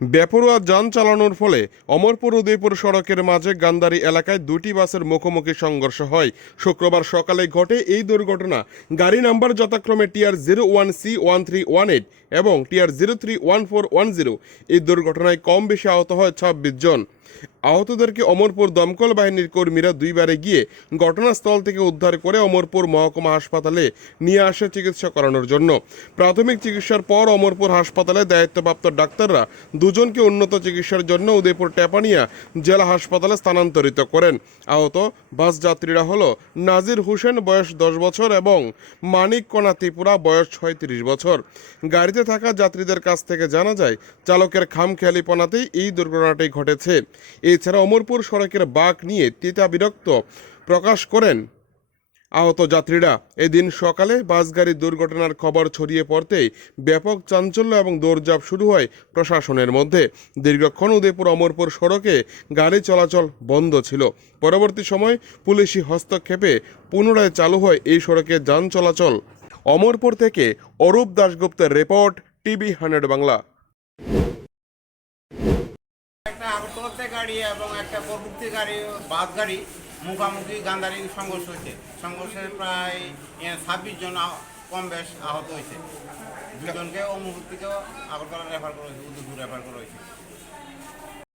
বেপরোয়া যান চালানোর ফলে অমরপুর উদয়পুর সড়কের মাঝে গান্ধারি এলাকায় দুটি বাসের মুখোমুখি সংঘর্ষ হয়। শুক্রবার সকালে ঘটে এই দুর্ঘটনা। গাড়ি নাম্বার যথাক্রমে TR zero one C one three one eight এবং TR zero three one four one zero. এই দুর্ঘটনায় কম বেশি আহত হয় ছাব্বিশ জন। আহতদেরকে অমরপুর দমকল বাহিনীর কর্মীরা দুইবারে গিয়ে ঘটনাস্থল থেকে উদ্ধার করে অমরপুর মহকুমা হাসপাতালে নিয়ে আসে চিকিৎসা করানোর জন্য। প্রাথমিক চিকিৎসার পর অমরপুর হাসপাতালে দায়িত্বপ্রাপ্ত ডাক্তাররা দুজনকে উন্নত চিকিৎসার জন্য উদয়পুর টেপানিয়া জেলা হাসপাতালে স্থানান্তরিত করেন। আহত বাস যাত্রীরা হল নাজির হোসেন, বয়স দশ বছর, এবং মানিক কণা ত্রিপুরা, বয়স ছয়ত্রিশ বছর। গাড়িতে থাকা যাত্রীদের কাছ থেকে জানা যায়, চালকের খামখেয়ালিপনাতেই এই দুর্ঘটনাটি ঘটেছে। এছাড়া অমরপুর সড়কের বাঁক নিয়ে তিতা বিরক্ত প্রকাশ করেন আহত যাত্রীরা। এদিন সকালে বাসগাড়ির দুর্ঘটনার খবর ছড়িয়ে পড়তেই ব্যাপক চাঞ্চল্য এবং দৌড়ঝাঁপ শুরু হয় প্রশাসনের মধ্যে। দীর্ঘক্ষণ উদয়পুর অমরপুর সড়কে গাড়ি চলাচল বন্ধ ছিল। পরবর্তী সময় পুলিশি হস্তক্ষেপে পুনরায় চালু হয় এই সড়কে যান চলাচল। অমরপুর থেকে অরূপ দাশগুপ্তের রিপোর্ট, টিভি হান্ড্রেড বাংলা। একটা আগরতলাতে গাড়ি এবং একটা পরবর্তী গাড়ি, বাস গাড়ি মুখামুখি গান্ধারী সংঘর্ষ হয়েছে। সংঘর্ষে প্রায় ছাব্বিশ জন কম বেশ আহত হয়েছে। দুজনকে ও মুহূর্তকেও আগরতলা রেফার করা হয়েছে, উদয়পুর রেফার করা হয়েছে।